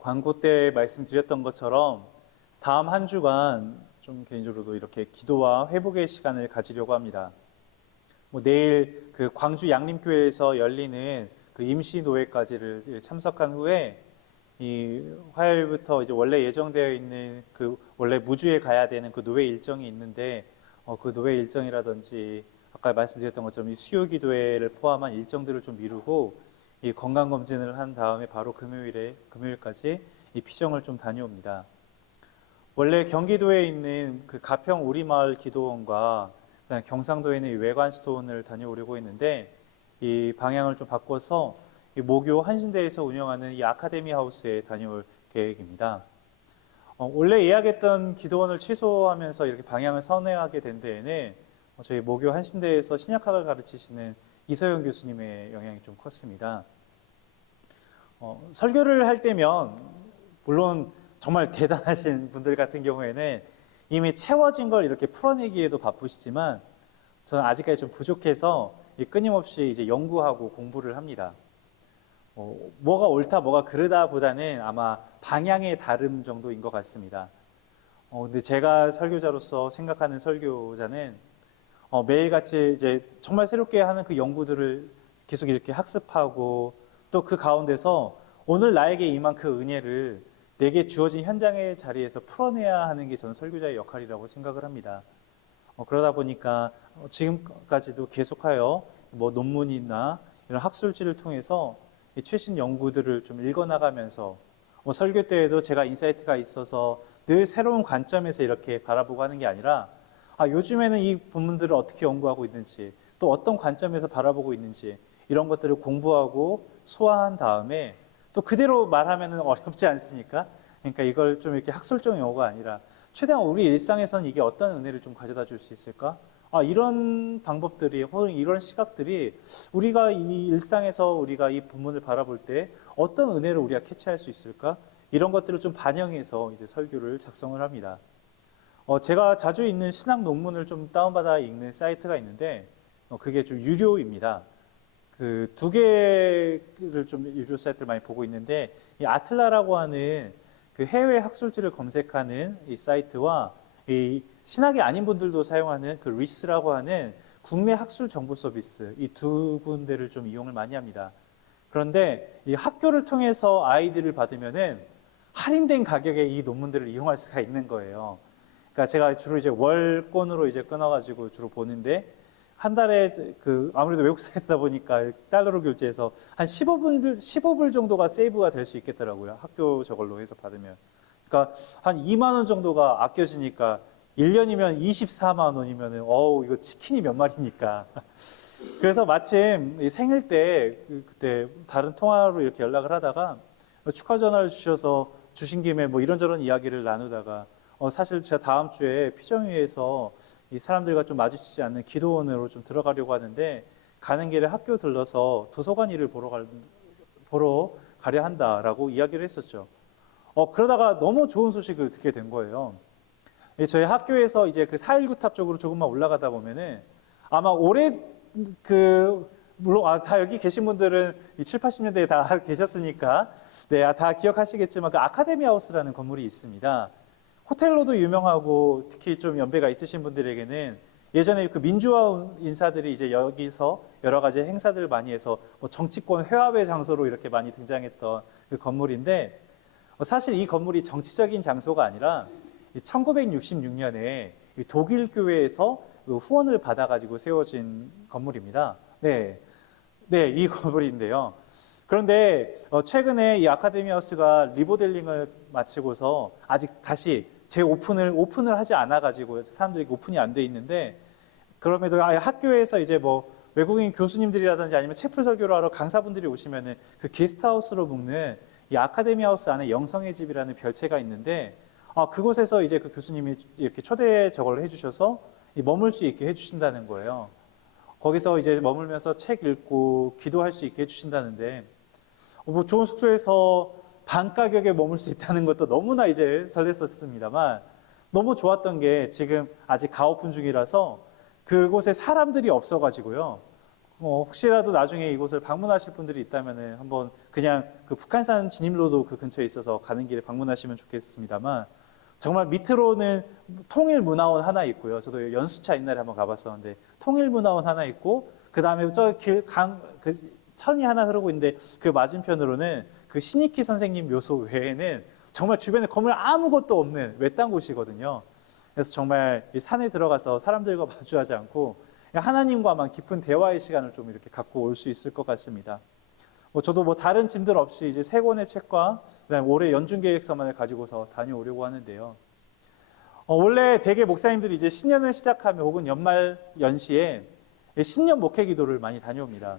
광고 때 말씀드렸던 것처럼 다음 한 주간 좀 개인적으로도 이렇게 기도와 회복의 시간을 가지려고 합니다. 내일 그 광주 양림교회에서 열리는 그 임시노회까지를 참석한 후에 이 화요일부터 이제 원래 예정되어 있는 그 원래 무주에 가야 되는 그 노회 일정이 있는데 그 노회 일정이라든지 아까 말씀드렸던 것처럼 이 수요 기도회를 포함한 일정들을 좀 미루고 이 건강 검진을 한 다음에 바로 금요일까지 이 피정을 좀 다녀옵니다. 원래 경기도에 있는 그 가평 우리마을 기도원과 그다음에 경상도에 있는 이 외관스토원을 다녀오려고 했는데 이 방향을 좀 바꿔서 이 모교 한신대에서 운영하는 이 아카데미 하우스에 다녀올 계획입니다. 원래 예약했던 기도원을 취소하면서 이렇게 방향을 선회하게 된 데에는 저희 모교 한신대에서 신약학을 가르치시는 이서영 교수님의 영향이 좀 컸습니다. 설교를 할 때면 물론 정말 대단하신 분들 같은 경우에는 이미 채워진 걸 이렇게 풀어내기에도 바쁘시지만 저는 아직까지 좀 부족해서 끊임없이 이제 연구하고 공부를 합니다. 뭐가 옳다, 뭐가 그르다 보다는 아마 방향의 다름 정도인 것 같습니다. 근데 제가 설교자로서 생각하는 설교자는 매일같이 이제 정말 새롭게 하는 그 연구들을 계속 이렇게 학습하고 또 그 가운데서 오늘 나에게 임한 그 은혜를 내게 주어진 현장의 자리에서 풀어내야 하는 게 저는 설교자의 역할이라고 생각을 합니다. 그러다 보니까 지금까지도 계속하여 논문이나 이런 학술지를 통해서 최신 연구들을 좀 읽어나가면서 설교 때에도 제가 인사이트가 있어서 늘 새로운 관점에서 이렇게 바라보고 하는 게 아니라 요즘에는 이 본문들을 어떻게 연구하고 있는지 또 어떤 관점에서 바라보고 있는지 이런 것들을 공부하고 소화한 다음에 또 그대로 말하면 어렵지 않습니까? 그러니까 이걸 좀 이렇게 학술적 용어가 아니라 최대한 우리 일상에서는 이게 어떤 은혜를 좀 가져다 줄 수 있을까? 이런 방법들이 혹은 이런 시각들이 우리가 이 일상에서 우리가 이 본문을 바라볼 때 어떤 은혜를 우리가 캐치할 수 있을까? 이런 것들을 좀 반영해서 이제 설교를 작성을 합니다. 제가 자주 읽는 신학 논문을 좀 다운받아 읽는 사이트가 있는데 그게 좀 유료입니다. 그 두 개를 좀 유료 사이트를 많이 보고 있는데 이 아틀라라고 하는 그 해외 학술지를 검색하는 이 사이트와 이 신학이 아닌 분들도 사용하는 그 리스라고 하는 국내 학술 정보 서비스 이 두 군데를 좀 이용을 많이 합니다. 그런데 이 학교를 통해서 아이들을 받으면은 할인된 가격에 이 논문들을 이용할 수가 있는 거예요. 그러니까 제가 주로 이제 월권으로 이제 끊어가지고 주로 보는데 한 달에 아무래도 외국 사이트다 보니까 달러로 결제해서 한 15불 정도가 세이브가 될 수 있겠더라고요. 학교 저걸로 해서 받으면. 그러니까 한 2만 원 정도가 아껴지니까 1년이면 24만 원이면은 이거 치킨이 몇 마리입니까? 그래서 마침 생일 때 그때 다른 통화로 이렇게 연락을 하다가 축하 전화를 주신 김에 이런저런 이야기를 나누다가 사실 제가 다음 주에 피정위에서 이 사람들과 좀 마주치지 않는 기도원으로 좀 들어가려고 하는데 가는 길에 학교 들러서 도서관 일을 보러 가려 한다라고 이야기를 했었죠. 그러다가 너무 좋은 소식을 듣게 된 거예요. 저희 학교에서 이제 그 419탑 쪽으로 조금만 올라가다 보면은 아마 올해 물론 다 여기 계신 분들은 7, 80년대에 다 계셨으니까 다 기억하시겠지만 그 아카데미 하우스라는 건물이 있습니다. 호텔로도 유명하고 특히 좀 연배가 있으신 분들에게는 예전에 그 민주화 인사들이 이제 여기서 여러 가지 행사들을 많이 해서 정치권 회합의 장소로 이렇게 많이 등장했던 그 건물인데 사실 이 건물이 정치적인 장소가 아니라 1966년에 독일 교회에서 후원을 받아가지고 세워진 건물입니다. 네, 이 건물인데요. 그런데 최근에 이 아카데미 하우스가 리모델링을 마치고서 아직 다시 오픈을 하지 않아가지고 사람들이 오픈이 안 돼 있는데 그럼에도 학교에서 이제 외국인 교수님들이라든지 아니면 채플 설교를 하러 강사분들이 오시면은 그 게스트하우스로 묵는 이 아카데미 하우스 안에 영성의 집이라는 별채가 있는데 그곳에서 이제 그 교수님이 이렇게 초대 저걸 해주셔서 머물 수 있게 해주신다는 거예요. 거기서 이제 머물면서 책 읽고 기도할 수 있게 해주신다는데 좋은 숙소에서 반 가격에 머물 수 있다는 것도 너무나 이제 설렜었습니다만 너무 좋았던 게 지금 아직 가오픈 중이라서 그곳에 사람들이 없어가지고요. 혹시라도 나중에 이곳을 방문하실 분들이 있다면 한번 그냥 그 북한산 진입로도 그 근처에 있어서 가는 길에 방문하시면 좋겠습니다만, 정말 밑으로는 통일문화원 하나 있고요. 저도 연수차 옛날에 한번 가봤었는데 통일문화원 하나 있고, 그 다음에 저 그 천이 하나 흐르고 있는데 그 맞은편으로는 그 신익희 선생님 묘소 외에는 정말 주변에 건물 아무것도 없는 외딴 곳이거든요. 그래서 정말 이 산에 들어가서 사람들과 마주하지 않고 하나님과만 깊은 대화의 시간을 좀 이렇게 갖고 올 수 있을 것 같습니다. 저도 다른 짐들 없이 이제 세 권의 책과 그다음에 올해 연중 계획서만을 가지고서 다녀오려고 하는데요. 원래 대개 목사님들이 이제 신년을 시작하면 혹은 연말 연시에 신년 목회 기도를 많이 다녀옵니다.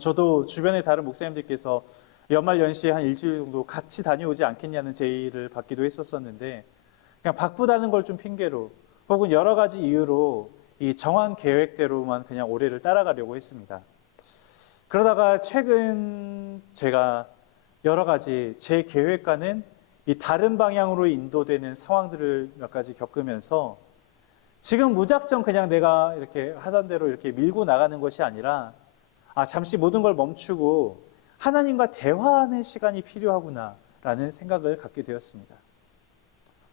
저도 주변의 다른 목사님들께서 연말 연시에 한 일주일 정도 같이 다녀오지 않겠냐는 제의를 받기도 했었었는데, 그냥 바쁘다는 걸 좀 핑계로 혹은 여러 가지 이유로 이 정한 계획대로만 그냥 올해를 따라가려고 했습니다. 그러다가 최근 제가 여러 가지 제 계획과는 이 다른 방향으로 인도되는 상황들을 몇 가지 겪으면서 지금 무작정 그냥 내가 이렇게 하던 대로 이렇게 밀고 나가는 것이 아니라 잠시 모든 걸 멈추고 하나님과 대화하는 시간이 필요하구나라는 생각을 갖게 되었습니다.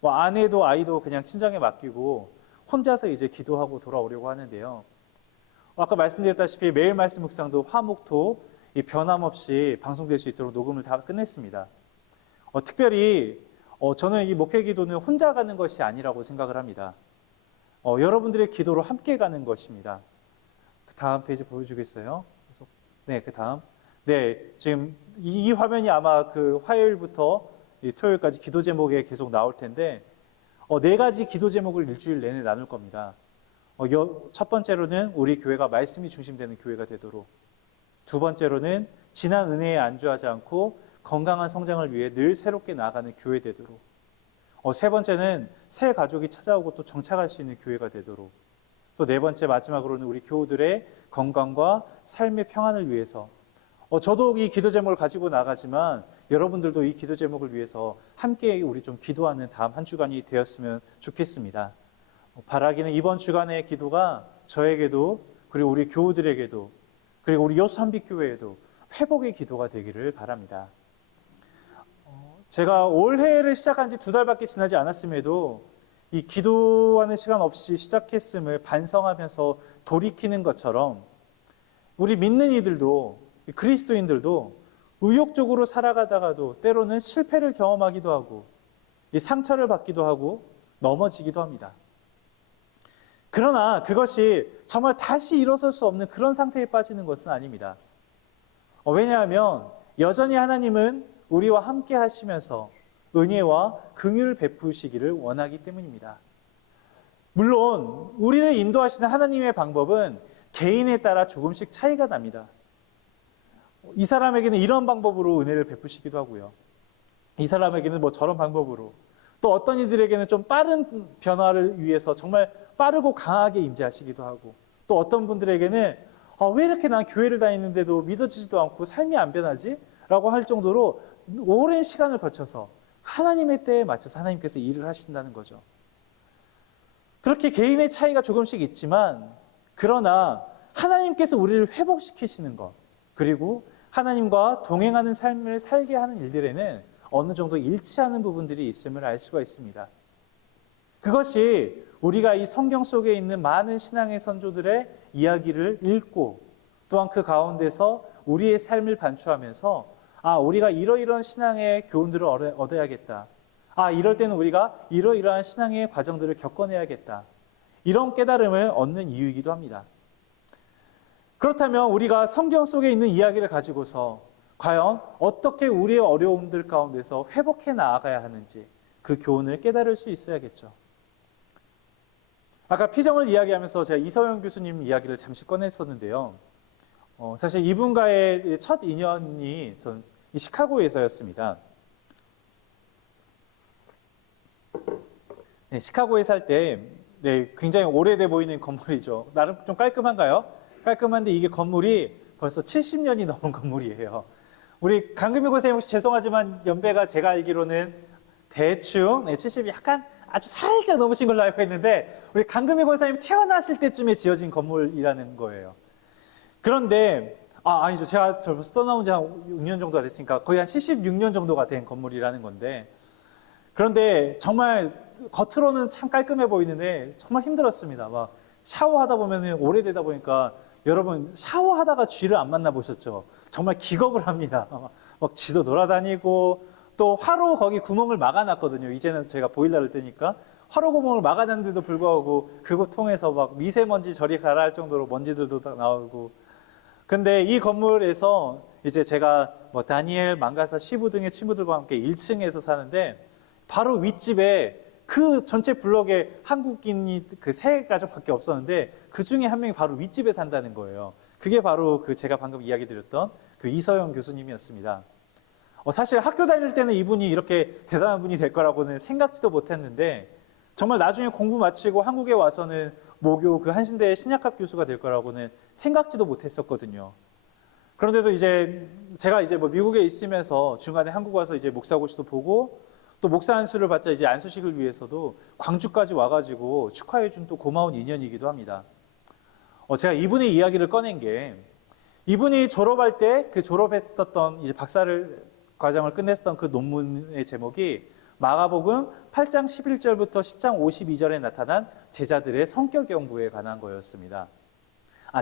아내도 아이도 그냥 친정에 맡기고 혼자서 이제 기도하고 돌아오려고 하는데요. 아까 말씀드렸다시피 매일 말씀 묵상도 화목토 변함없이 방송될 수 있도록 녹음을 다 끝냈습니다. 특별히 저는 이 목회 기도는 혼자 가는 것이 아니라고 생각을 합니다. 여러분들의 기도로 함께 가는 것입니다. 그 다음 페이지 보여주겠어요? 네, 그 다음. 네, 지금 이 화면이 아마 그 화요일부터 토요일까지 기도 제목에 계속 나올 텐데, 네 가지 기도 제목을 일주일 내내 나눌 겁니다. 첫 번째로는 우리 교회가 말씀이 중심되는 교회가 되도록, 두 번째로는 지난 은혜에 안주하지 않고 건강한 성장을 위해 늘 새롭게 나아가는 교회 되도록, 세 번째는 새 가족이 찾아오고 또 정착할 수 있는 교회가 되도록, 또 네 번째 마지막으로는 우리 교우들의 건강과 삶의 평안을 위해서, 저도 이 기도 제목을 가지고 나가지만 여러분들도 이 기도 제목을 위해서 함께 우리 좀 기도하는 다음 한 주간이 되었으면 좋겠습니다. 바라기는 이번 주간의 기도가 저에게도, 그리고 우리 교우들에게도, 그리고 우리 여수한빛교회에도 회복의 기도가 되기를 바랍니다. 제가 올해를 시작한 지 2달밖에 지나지 않았음에도 이 기도하는 시간 없이 시작했음을 반성하면서 돌이키는 것처럼 우리 믿는 이들도, 그리스도인들도 의욕적으로 살아가다가도 때로는 실패를 경험하기도 하고 상처를 받기도 하고 넘어지기도 합니다. 그러나 그것이 정말 다시 일어설 수 없는 그런 상태에 빠지는 것은 아닙니다. 왜냐하면 여전히 하나님은 우리와 함께 하시면서 은혜와 긍휼을 베푸시기를 원하기 때문입니다. 물론 우리를 인도하시는 하나님의 방법은 개인에 따라 조금씩 차이가 납니다. 이 사람에게는 이런 방법으로 은혜를 베푸시기도 하고요. 이 사람에게는 저런 방법으로, 또 어떤 이들에게는 좀 빠른 변화를 위해서 정말 빠르고 강하게 임재하시기도 하고, 또 어떤 분들에게는 왜 이렇게 난 교회를 다니는데도 믿어지지도 않고 삶이 안 변하지? 라고 할 정도로 오랜 시간을 거쳐서 하나님의 때에 맞춰서 하나님께서 일을 하신다는 거죠. 그렇게 개인의 차이가 조금씩 있지만, 그러나 하나님께서 우리를 회복시키시는 것, 그리고 하나님과 동행하는 삶을 살게 하는 일들에는 어느 정도 일치하는 부분들이 있음을 알 수가 있습니다. 그것이 우리가 이 성경 속에 있는 많은 신앙의 선조들의 이야기를 읽고, 또한 그 가운데서 우리의 삶을 반추하면서 우리가 이러이러한 신앙의 교훈들을 얻어야겠다. 이럴 때는 우리가 이러이러한 신앙의 과정들을 겪어내야겠다. 이런 깨달음을 얻는 이유이기도 합니다. 그렇다면 우리가 성경 속에 있는 이야기를 가지고서 과연 어떻게 우리의 어려움들 가운데서 회복해 나아가야 하는지 그 교훈을 깨달을 수 있어야겠죠. 아까 피정을 이야기하면서 제가 이서영 교수님 이야기를 잠시 꺼냈었는데요. 사실 이분과의 첫 인연이 전 이 시카고에서였습니다. 네, 시카고에 살 때 굉장히 오래돼 보이는 건물이죠. 나름 좀 깔끔한가요? 깔끔한데 이게 건물이 벌써 70년이 넘은 건물이에요. 우리 강금희 권사님 혹시 죄송하지만 연배가 제가 알기로는 대충 70이 약간 아주 살짝 넘으신 걸로 알고 있는데, 우리 강금희 권사님 태어나실 때쯤에 지어진 건물이라는 거예요. 그런데 아니죠. 제가 벌써 떠나온 지 한 6년 정도가 됐으니까 거의 한 76년 정도가 된 건물이라는 건데, 그런데 정말 겉으로는 참 깔끔해 보이는데 정말 힘들었습니다. 막 샤워하다 보면은 오래되다 보니까, 여러분 샤워하다가 쥐를 안 만나 보셨죠? 정말 기겁을 합니다. 막 쥐도 돌아다니고, 또 화로 거기 구멍을 막아놨거든요. 이제는 제가 보일러를 뜨니까 화로 구멍을 막아놨는데도 불구하고 그거 통해서 막 미세먼지 저리 가라 할 정도로 먼지들도 다 나오고. 근데 이 건물에서 이제 제가 뭐 다니엘, 망가사, 시부 등의 친구들과 함께 1층에서 사는데, 바로 윗집에 그 전체 블럭에 한국인이 그 세 가족밖에 없었는데 그 중에 한 명이 바로 윗집에 산다는 거예요. 그게 바로 그 제가 방금 이야기 드렸던 그 이서영 교수님이었습니다. 사실 학교 다닐 때는 이분이 이렇게 대단한 분이 될 거라고는 생각지도 못했는데, 정말 나중에 공부 마치고 한국에 와서는 모교 그 한신대 신약학 교수가 될 거라고는 생각지도 못했었거든요. 그런데도 이제 제가 이제 뭐 미국에 있으면서 중간에 한국 와서 이제 목사고시도 보고, 또 목사 안수를 받자 이제 안수식을 위해서도 광주까지 와가지고 축하해준 또 고마운 인연이기도 합니다. 제가 이분의 이야기를 꺼낸 게, 이분이 졸업할 때 그 졸업했었던 이제 박사를 과정을 끝냈던 그 논문의 제목이 마가복음 8장 11절부터 10장 52절에 나타난 제자들의 성격 연구에 관한 거였습니다.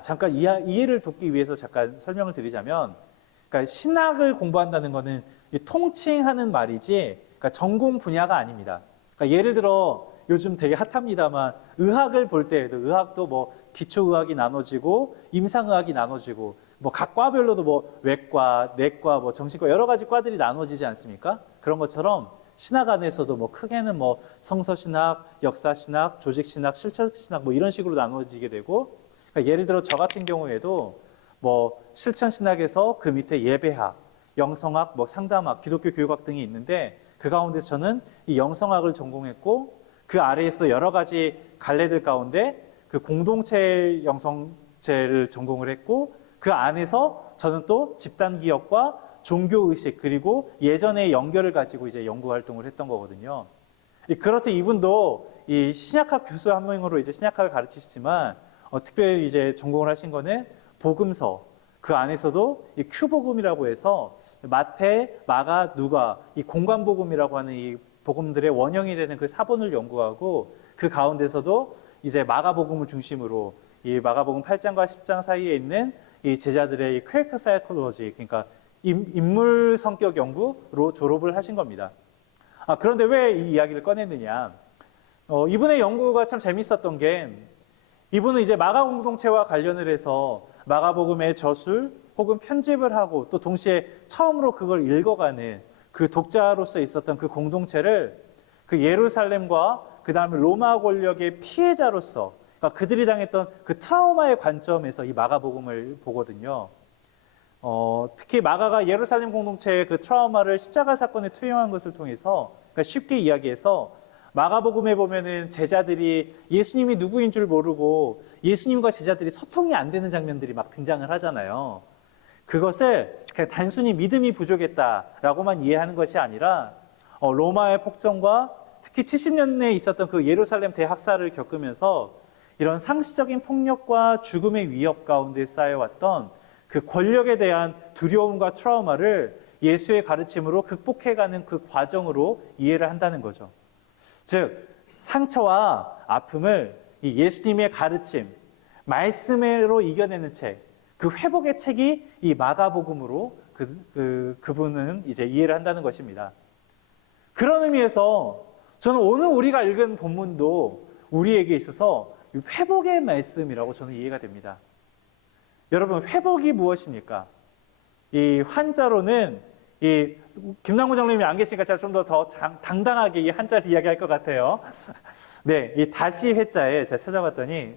잠깐 이해를 돕기 위해서 잠깐 설명을 드리자면, 그러니까 신학을 공부한다는 것은 통칭하는 말이지, 그러니까 전공 분야가 아닙니다. 그러니까 예를 들어 요즘 되게 핫합니다만, 의학을 볼 때에도 의학도 뭐 기초의학이 나눠지고 임상의학이 나눠지고, 뭐 각 과별로도 뭐 외과, 내과, 뭐 정신과 여러 가지 과들이 나눠지지 않습니까? 그런 것처럼 신학 안에서도 뭐 크게는 뭐 성서신학, 역사신학, 조직신학, 실천신학 뭐 이런 식으로 나눠지게 되고, 그러니까 예를 들어 저 같은 경우에도 뭐 실천신학에서 그 밑에 예배학, 영성학, 뭐 상담학, 기독교 교육학 등이 있는데, 그 가운데서 저는 이 영성학을 전공했고, 그 아래에서 여러 가지 갈래들 가운데 그 공동체 영성체를 전공을 했고, 그 안에서 저는 또 집단기업과 종교의식, 그리고 예전의 연결을 가지고 이제 연구 활동을 했던 거거든요. 그렇듯 이분도 이 신약학 교수 한 명으로 이제 신약학을 가르치시지만, 특별히 이제 전공을 하신 거는 복음서, 그 안에서도 이 큐복음이라고 해서 마태, 마가, 누가, 이 공관복음이라고 하는 이 복음들의 원형이 되는 그 사본을 연구하고, 그 가운데서도 이제 마가복음을 중심으로 이 마가복음 8장과 10장 사이에 있는 이 제자들의 이 캐릭터 사이콜로지, 그러니까 인물 성격 연구로 졸업을 하신 겁니다. 그런데 왜 이 이야기를 꺼냈느냐? 이분의 연구가 참 재밌었던 게, 이분은 이제 마가 공동체와 관련을 해서 마가복음의 저술 혹은 편집을 하고, 또 동시에 처음으로 그걸 읽어가는 그 독자로서 있었던 그 공동체를 그 예루살렘과 그 다음에 로마 권력의 피해자로서, 그러니까 그들이 당했던 그 트라우마의 관점에서 이 마가복음을 보거든요. 특히 마가가 예루살렘 공동체의 그 트라우마를 십자가 사건에 투영한 것을 통해서, 그러니까 쉽게 이야기해서 마가복음에 보면은 제자들이 예수님이 누구인 줄 모르고 예수님과 제자들이 소통이 안 되는 장면들이 막 등장을 하잖아요. 그것을 그냥 단순히 믿음이 부족했다라고만 이해하는 것이 아니라, 로마의 폭정과 특히 70년대에 있었던 그 예루살렘 대학살을 겪으면서 이런 상시적인 폭력과 죽음의 위협 가운데 쌓여왔던 그 권력에 대한 두려움과 트라우마를 예수의 가르침으로 극복해가는 그 과정으로 이해를 한다는 거죠. 즉, 상처와 아픔을 이 예수님의 가르침, 말씀으로 이겨내는 책, 그 회복의 책이 이 마가복음으로 그분은 이제 이해를 한다는 것입니다. 그런 의미에서 저는 오늘 우리가 읽은 본문도 우리에게 있어서 회복의 말씀이라고 저는 이해가 됩니다. 여러분, 회복이 무엇입니까? 이 한자로는, 이 김남구 장로님이 안 계시니까 제가 좀 더 당당하게 이 한자를 이야기할 것 같아요. 네, 이 다시 회자에 제가 찾아봤더니,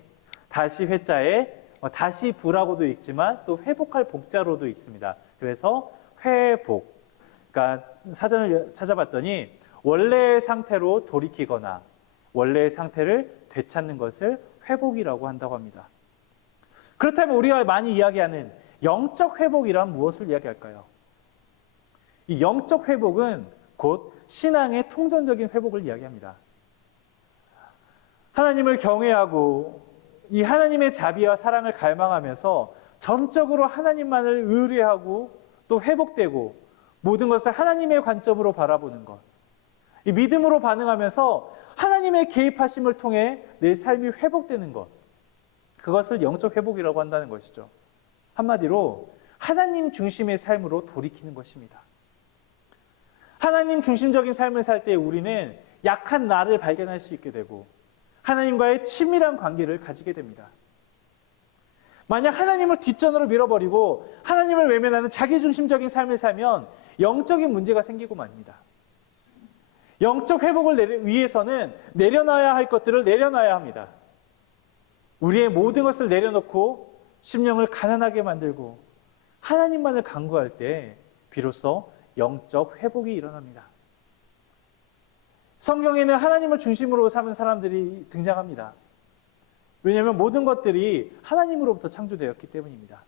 다시 회자에 다시 부라고도 읽지만 또 회복할 복자로도 읽습니다. 그래서 회복. 그러니까 사전을 찾아봤더니 원래의 상태로 돌이키거나 원래의 상태를 되찾는 것을 회복이라고 한다고 합니다. 그렇다면 우리가 많이 이야기하는 영적 회복이란 무엇을 이야기할까요? 이 영적 회복은 곧 신앙의 통전적인 회복을 이야기합니다. 하나님을 경외하고 이 하나님의 자비와 사랑을 갈망하면서 전적으로 하나님만을 의뢰하고 또 회복되고 모든 것을 하나님의 관점으로 바라보는 것. 이 믿음으로 반응하면서 하나님의 개입하심을 통해 내 삶이 회복되는 것. 그것을 영적 회복이라고 한다는 것이죠. 한마디로 하나님 중심의 삶으로 돌이키는 것입니다. 하나님 중심적인 삶을 살 때 우리는 약한 나를 발견할 수 있게 되고 하나님과의 친밀한 관계를 가지게 됩니다. 만약 하나님을 뒷전으로 밀어버리고 하나님을 외면하는 자기중심적인 삶을 살면 영적인 문제가 생기고 맙니다. 영적 회복을 위해서는 내려놔야 할 것들을 내려놔야 합니다. 우리의 모든 것을 내려놓고 심령을 가난하게 만들고 하나님만을 간구할 때 비로소 영적 회복이 일어납니다. 성경에는 하나님을 중심으로 삼은 사람들이 등장합니다. 왜냐하면 모든 것들이 하나님으로부터 창조되었기 때문입니다.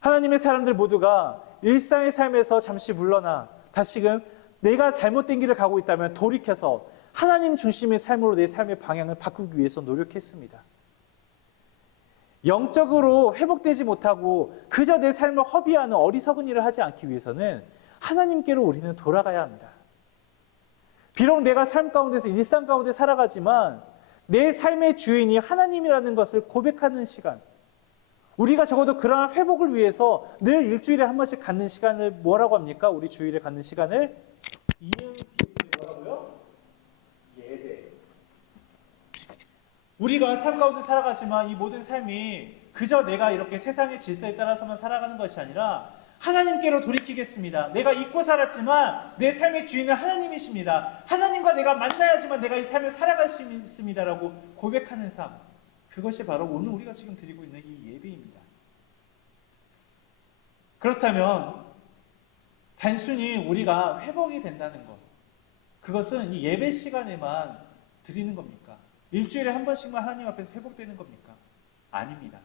하나님의 사람들 모두가 일상의 삶에서 잠시 물러나 다시금 내가 잘못된 길을 가고 있다면 돌이켜서 하나님 중심의 삶으로 내 삶의 방향을 바꾸기 위해서 노력했습니다. 영적으로 회복되지 못하고 그저 내 삶을 허비하는 어리석은 일을 하지 않기 위해서는 하나님께로 우리는 돌아가야 합니다. 비록 내가 삶 가운데서 일상 가운데 살아가지만 내 삶의 주인이 하나님이라는 것을 고백하는 시간, 우리가 적어도 그러한 회복을 위해서 늘 일주일에 한 번씩 갖는 시간을 뭐라고 합니까? 우리 주일에 갖는 시간을 이응 뭐라고요? 예배. 우리가 삶 가운데 살아가지만 이 모든 삶이 그저 내가 이렇게 세상의 질서에 따라서만 살아가는 것이 아니라 하나님께로 돌이키겠습니다. 내가 잊고 살았지만 내 삶의 주인은 하나님이십니다. 하나님과 내가 만나야지만 내가 이 삶을 살아갈 수 있습니다라고 고백하는 삶. 그것이 바로 오늘 우리가 지금 드리고 있는 이 예배입니다. 그렇다면 단순히 우리가 회복이 된다는 것, 그것은 이 예배 시간에만 드리는 겁니까? 일주일에 한 번씩만 하나님 앞에서 회복되는 겁니까? 아닙니다.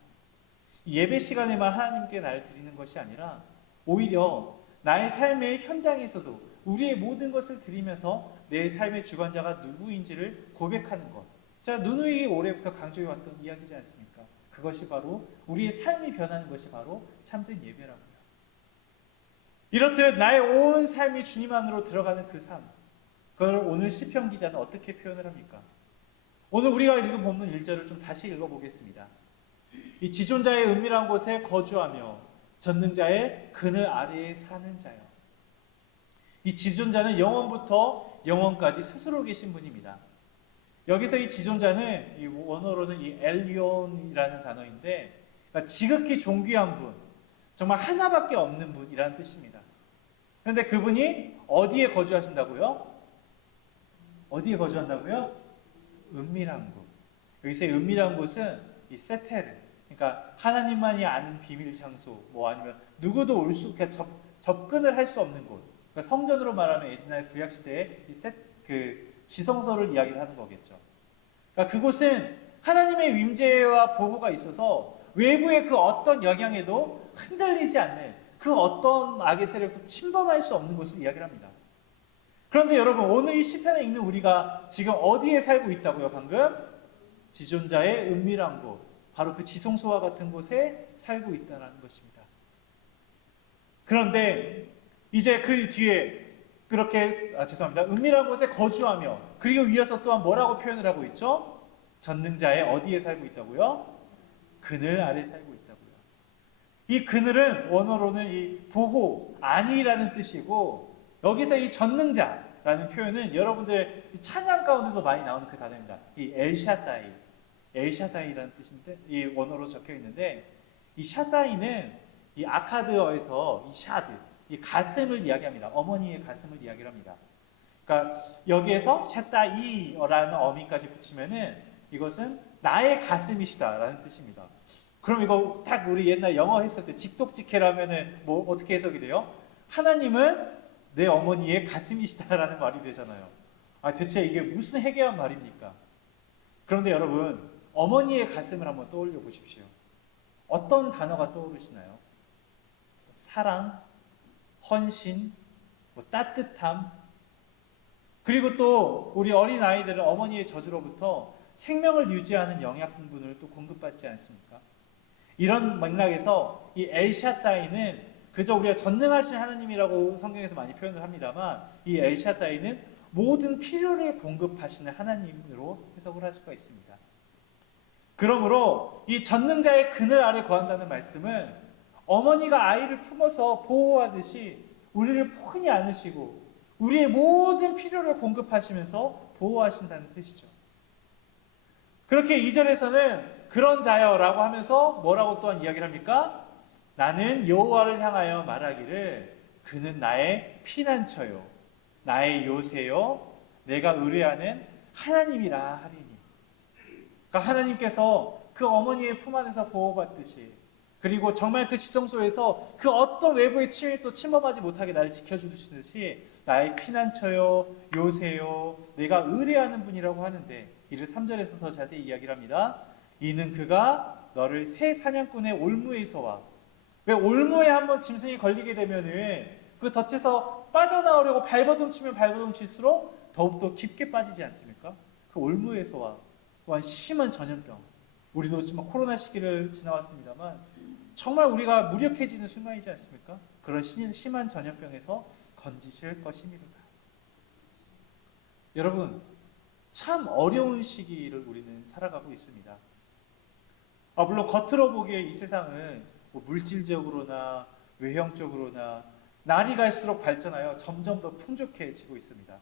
이 예배 시간에만 하나님께 나를 드리는 것이 아니라 오히려 나의 삶의 현장에서도 우리의 모든 것을 드리면서 내 삶의 주관자가 누구인지를 고백하는 것. 자, 누누이 올해부터 강조해왔던 이야기지 않습니까? 그것이 바로 우리의 삶이 변하는 것이 바로 참된 예배라고요. 이렇듯 나의 온 삶이 주님 안으로 들어가는 그 삶, 그걸 오늘 시편 기자는 어떻게 표현을 합니까? 오늘 우리가 읽은 본문 1절을 좀 다시 읽어보겠습니다. 이 지존자의 은밀한 곳에 거주하며 전능자의 그늘 아래에 사는 자요. 이 지존자는 영원부터 영원까지 스스로 계신 분입니다. 여기서 이 지존자는 이 원어로는 이 엘리온이라는 단어인데, 그러니까 지극히 존귀한 분, 정말 하나밖에 없는 분이라는 뜻입니다. 그런데 그분이 어디에 거주하신다고요? 어디에 거주한다고요? 은밀한 곳. 여기서의 은밀한 곳은 이 세테르, 그러니까 하나님만이 아는 비밀 장소, 뭐 아니면 누구도 올 수, 접근을 할 수 없는 곳. 그러니까 성전으로 말하면 옛날 구약 시대의 그 지성소를 이야기를 하는 거겠죠. 그러니까 그곳은 하나님의 임재와 보호가 있어서 외부의 그 어떤 영향에도 흔들리지 않는 그 어떤 악의 세력도 침범할 수 없는 곳을 이야기를 합니다. 그런데 여러분, 오늘 이 시편을 읽는 우리가 지금 어디에 살고 있다고요? 방금 지존자의 은밀한 곳, 바로 그 지성소와 같은 곳에 살고 있다는 것입니다. 그런데 이제 그 뒤에 그렇게 은밀한 곳에 거주하며, 그리고 이어서 또한 뭐라고 표현을 하고 있죠? 전능자의 어디에 살고 있다고요? 그늘 아래 살고 있다고요. 이 그늘은 원어로는 이 보호, 안위라는 뜻이고, 여기서 이 전능자라는 표현은 여러분들 찬양 가운데도 많이 나오는 그 단어입니다. 이 엘샤다이, 엘샤다이라는 뜻인데, 이 원어로 적혀 있는데, 이 샤다이는 이 아카드어에서 이 샤드, 이 가슴을 이야기합니다. 어머니의 가슴을 이야기를 합니다. 그러니까 여기에서 샤다이라는 어미까지 붙이면은 이것은 나의 가슴이시다라는 뜻입니다. 그럼 이거 딱 우리 옛날 영어 했을 때 직독직해라면은 뭐 어떻게 해석이 돼요? 하나님은 내 어머니의 가슴이시다라는 말이 되잖아요. 아, 대체 이게 무슨 해괴한 말입니까? 그런데 여러분, 어머니의 가슴을 한번 떠올려 보십시오. 어떤 단어가 떠오르시나요? 사랑, 헌신, 뭐 따뜻함, 그리고 또 우리 어린 아이들은 어머니의 젖으로부터 생명을 유지하는 영양분을 또 공급받지 않습니까? 이런 맥락에서 이 엘샤다이는 그저 우리가 전능하신 하나님이라고 성경에서 많이 표현을 합니다만, 이 엘샤다이는 모든 필요를 공급하시는 하나님으로 해석을 할 수가 있습니다. 그러므로 이 전능자의 그늘 아래 거한다는 말씀은 어머니가 아이를 품어서 보호하듯이 우리를 포근히 안으시고 우리의 모든 필요를 공급하시면서 보호하신다는 뜻이죠. 그렇게 2절에서는 그런 자여라고 하면서 뭐라고 또한 이야기를 합니까? 나는 여호와를 향하여 말하기를 그는 나의 피난처요 나의 요새요 내가 의뢰하는 하나님이라 하리니. 그러니까 하나님께서 그 어머니의 품 안에서 보호받듯이, 그리고 정말 그 지성소에서 그 어떤 외부의 침입도 침범하지 못하게 나를 지켜주시듯이 나의 피난처요 요새요 내가 의뢰하는 분이라고 하는데, 이를 3절에서 더 자세히 이야기를 합니다. 이는 그가 너를 새 사냥꾼의 올무에서와, 왜 올무에 한번 짐승이 걸리게 되면은 그 덫에서 빠져나오려고 발버둥치면 발버둥칠수록 더욱더 깊게 빠지지 않습니까? 그 올무에서와 또한 심한 전염병, 우리도 지금 코로나 시기를 지나왔습니다만 정말 우리가 무력해지는 순간이지 않습니까? 그런 심한 전염병에서 건지실 것이미로다. 여러분, 참 어려운 시기를 우리는 살아가고 있습니다. 물론 겉으로 보기에 이 세상은 물질적으로나 외형적으로나 날이 갈수록 발전하여 점점 더 풍족해지고 있습니다.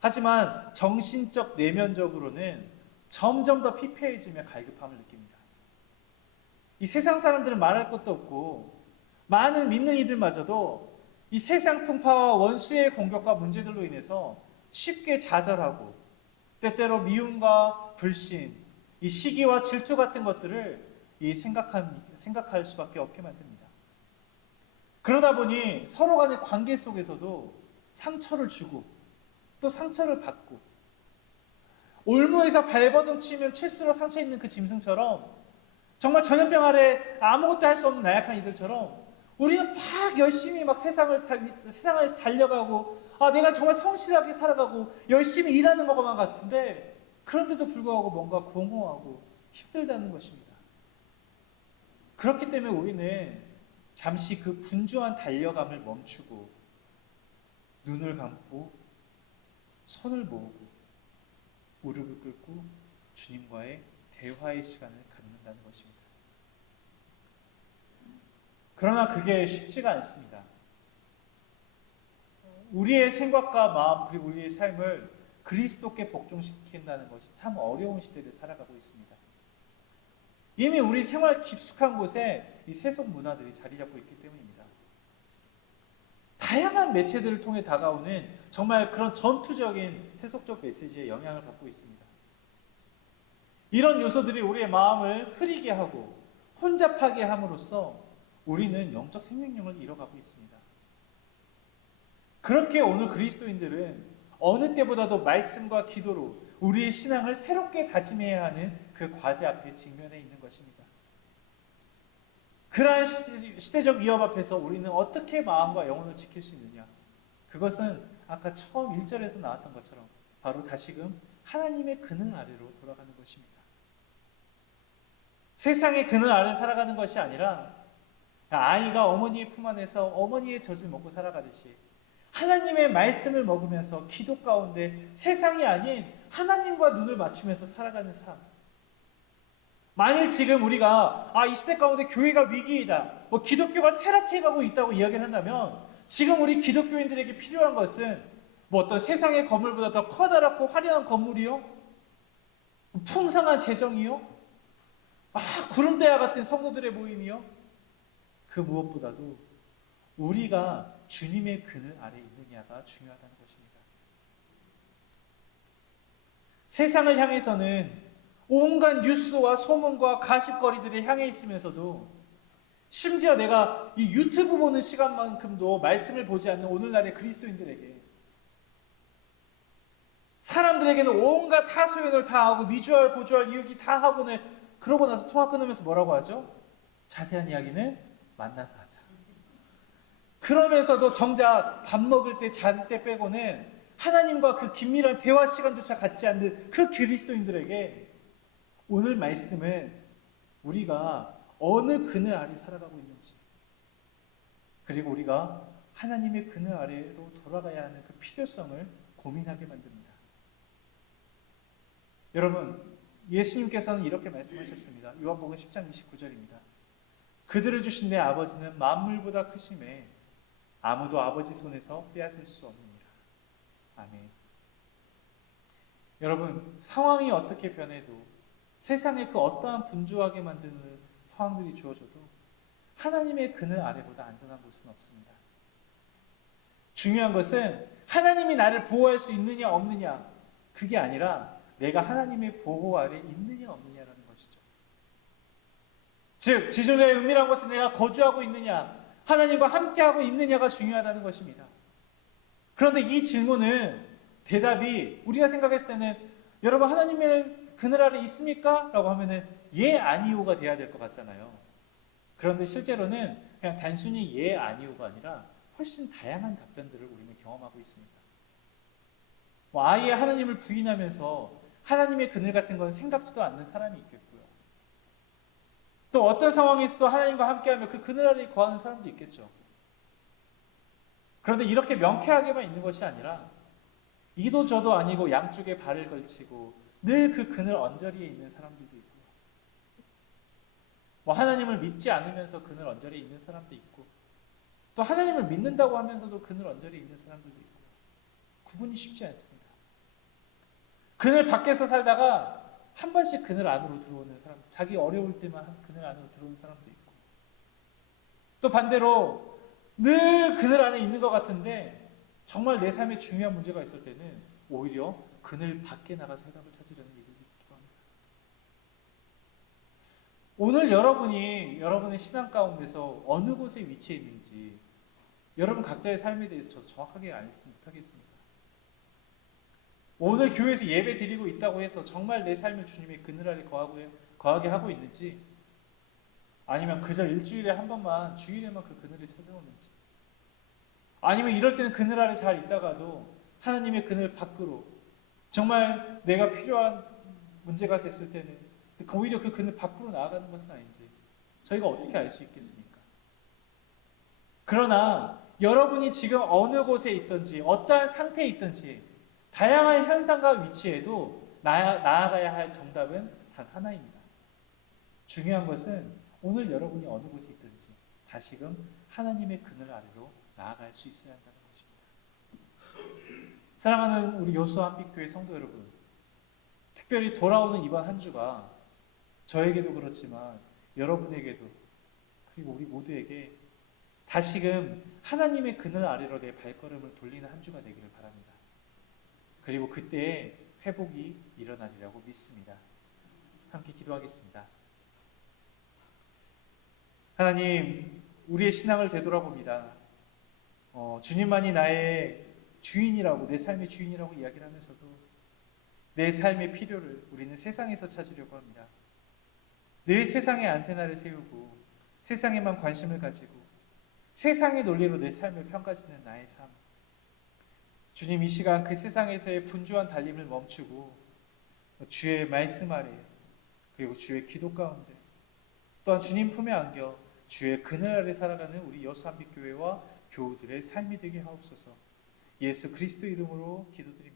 하지만 정신적 내면적으로는 점점 더 피폐해지며 갈급함을 느낍니다. 이 세상 사람들은 말할 것도 없고 많은 믿는 이들마저도 이 세상 풍파와 원수의 공격과 문제들로 인해서 쉽게 좌절하고 때때로 미움과 불신, 이 시기와 질투 같은 것들을 생각할 수밖에 없게 만듭니다. 그러다 보니 서로 간의 관계 속에서도 상처를 주고 또 상처를 받고, 올무에서 발버둥 치면 칠수록 상처 있는 그 짐승처럼 정말 전염병 아래 아무것도 할 수 없는 나약한 이들처럼 우리는 막 열심히 막 세상 안에서 달려가고 내가 정말 성실하게 살아가고 열심히 일하는 것만 같은데, 그런데도 불구하고 뭔가 공허하고 힘들다는 것입니다. 그렇기 때문에 우리는 잠시 그 분주한 달려감을 멈추고 눈을 감고 손을 모으고 무릎을 꿇고 주님과의 대화의 시간을 갖는다는 것입니다. 그러나 그게 쉽지가 않습니다. 우리의 생각과 마음 그리고 우리의 삶을 그리스도께 복종시킨다는 것이 참 어려운 시대를 살아가고 있습니다. 이미 우리 생활 깊숙한 곳에 이 세속 문화들이 자리 잡고 있기 때문입니다. 다양한 매체들을 통해 다가오는 정말 그런 전투적인 세속적 메시지에 영향을 받고 있습니다. 이런 요소들이 우리의 마음을 흐리게 하고 혼잡하게 함으로써 우리는 영적 생명력을 잃어가고 있습니다. 그렇게 오늘 그리스도인들은 어느 때보다도 말씀과 기도로 우리의 신앙을 새롭게 다짐해야 하는 그 과제 앞에 직면해 있는 것입니다. 그러한 시대적 위협 앞에서 우리는 어떻게 마음과 영혼을 지킬 수 있느냐? 그것은 아까 처음 1절에서 나왔던 것처럼 바로 다시금 하나님의 그늘 아래로 돌아가는 것입니다. 세상의 그늘 아래 살아가는 것이 아니라 아이가 어머니의 품 안에서 어머니의 젖을 먹고 살아가듯이 하나님의 말씀을 먹으면서 기도 가운데 세상이 아닌 하나님과 눈을 맞추면서 살아가는 삶. 만일 지금 우리가 이 시대 가운데 교회가 위기이다, 기독교가 쇠락해가고 있다고 이야기를 한다면 지금 우리 기독교인들에게 필요한 것은 어떤 세상의 건물보다 더 커다랗고 화려한 건물이요? 풍성한 재정이요? 구름대와 같은 성도들의 모임이요? 그 무엇보다도 우리가 주님의 그늘 아래 있느냐가 중요하다는 것입니다. 세상을 향해서는 온갖 뉴스와 소문과 가십거리들이 향해 있으면서도 심지어 내가 이 유튜브 보는 시간만큼도 말씀을 보지 않는 오늘날의 그리스도인들에게, 사람들에게는 온갖 하소연을 다 하고 미주알 고주알 이야기 다 하고는 그러고 나서 통화 끊으면서 뭐라고 하죠? 자세한 이야기는 만나서 하자. 그러면서도 정작 밥 먹을 때, 잘 때 빼고는 하나님과 그 긴밀한 대화 시간조차 갖지 않는 그 그리스도인들에게 오늘 말씀은 우리가 어느 그늘 아래 살아가고 있는지, 그리고 우리가 하나님의 그늘 아래로 돌아가야 하는 그 필요성을 고민하게 만듭니다. 여러분, 예수님께서는 이렇게 말씀하셨습니다. 요한복음 10장 29절입니다. 그들을 주신 내 아버지는 만물보다 크심에 아무도 아버지 손에서 빼앗을 수 없느니라. 아멘. 여러분, 상황이 어떻게 변해도, 세상에 그 어떠한 분주하게 만드는 상황들이 주어져도 하나님의 그늘 아래보다 안전한 곳은 없습니다. 중요한 것은 하나님이 나를 보호할 수 있느냐 없느냐, 그게 아니라 내가 하나님의 보호 아래 있느냐 없느냐라는 것이죠. 즉, 지존의 은밀한 곳에 내가 거주하고 있느냐, 하나님과 함께하고 있느냐가 중요하다는 것입니다. 그런데 이 질문은 대답이 우리가 생각했을 때는 여러분 하나님의 그늘 아래 있습니까? 라고 하면은 예, 아니오가 돼야 될 것 같잖아요. 그런데 실제로는 그냥 단순히 예, 아니오가 아니라 훨씬 다양한 답변들을 우리는 경험하고 있습니다. 아예 하나님을 부인하면서 하나님의 그늘 같은 건 생각지도 않는 사람이 있겠고요. 또 어떤 상황에서도 하나님과 함께하며 그 그늘 아래에 거하는 사람도 있겠죠. 그런데 이렇게 명쾌하게만 있는 것이 아니라 이도 저도 아니고 양쪽에 발을 걸치고 늘 그 그늘 언저리에 있는 사람들도 있고요. 하나님을 믿지 않으면서 그늘 언저리에 있는 사람도 있고, 또 하나님을 믿는다고 하면서도 그늘 언저리에 있는 사람들도 있고요. 구분이 쉽지 않습니다. 그늘 밖에서 살다가 한 번씩 그늘 안으로 들어오는 사람, 자기 어려울 때만 그늘 안으로 들어오는 사람도 있고, 또 반대로 늘 그늘 안에 있는 것 같은데 정말 내 삶에 중요한 문제가 있을 때는 오히려 그늘 밖에 나가서 해답을 찾으려는 이들이 있기도 합니다. 오늘 여러분의 신앙 가운데서 어느 곳에 위치해 있는지 여러분 각자의 삶에 대해서 저도 정확하게 알지 못하겠습니다. 오늘 교회에서 예배 드리고 있다고 해서 정말 내 삶을 주님의 그늘 아래 거하게 하고 있는지, 아니면 그저 일주일에 한 번만, 주일에만 그 그늘을 찾아오는지, 아니면 이럴 때는 그늘 아래 잘 있다가도 하나님의 그늘 밖으로 정말 내가 필요한 문제가 됐을 때는 오히려 그 그늘 밖으로 나아가는 것은 아닌지 저희가 어떻게 알 수 있겠습니까? 그러나 여러분이 지금 어느 곳에 있든지 어떠한 상태에 있든지 다양한 현상과 위치에도 나아가야 할 정답은 단 하나입니다. 중요한 것은 오늘 여러분이 어느 곳에 있든지 다시금 하나님의 그늘 아래로 나아갈 수 있어야 한다는 것입니다. 사랑하는 우리 여수와 한빛교회 성도 여러분, 특별히 돌아오는 이번 한 주가 저에게도 그렇지만 여러분에게도, 그리고 우리 모두에게 다시금 하나님의 그늘 아래로 내 발걸음을 돌리는 한 주가 되기를 바랍니다. 그리고 그때에 회복이 일어나리라고 믿습니다. 함께 기도하겠습니다. 하나님, 우리의 신앙을 되돌아봅니다. 주님만이 나의 주인이라고, 내 삶의 주인이라고 이야기를 하면서도 내 삶의 필요를 우리는 세상에서 찾으려고 합니다. 늘 세상의 안테나를 세우고 세상에만 관심을 가지고 세상의 논리로 내 삶을 평가짓는 나의 삶. 주님, 이 시간 그 세상에서의 분주한 달림을 멈추고 주의 말씀 아래, 그리고 주의 기도 가운데, 또한 주님 품에 안겨 주의 그늘 아래 살아가는 우리 여수 한빛교회와 교우들의 삶이 되게 하옵소서. 예수 그리스도 이름으로 기도드립니다.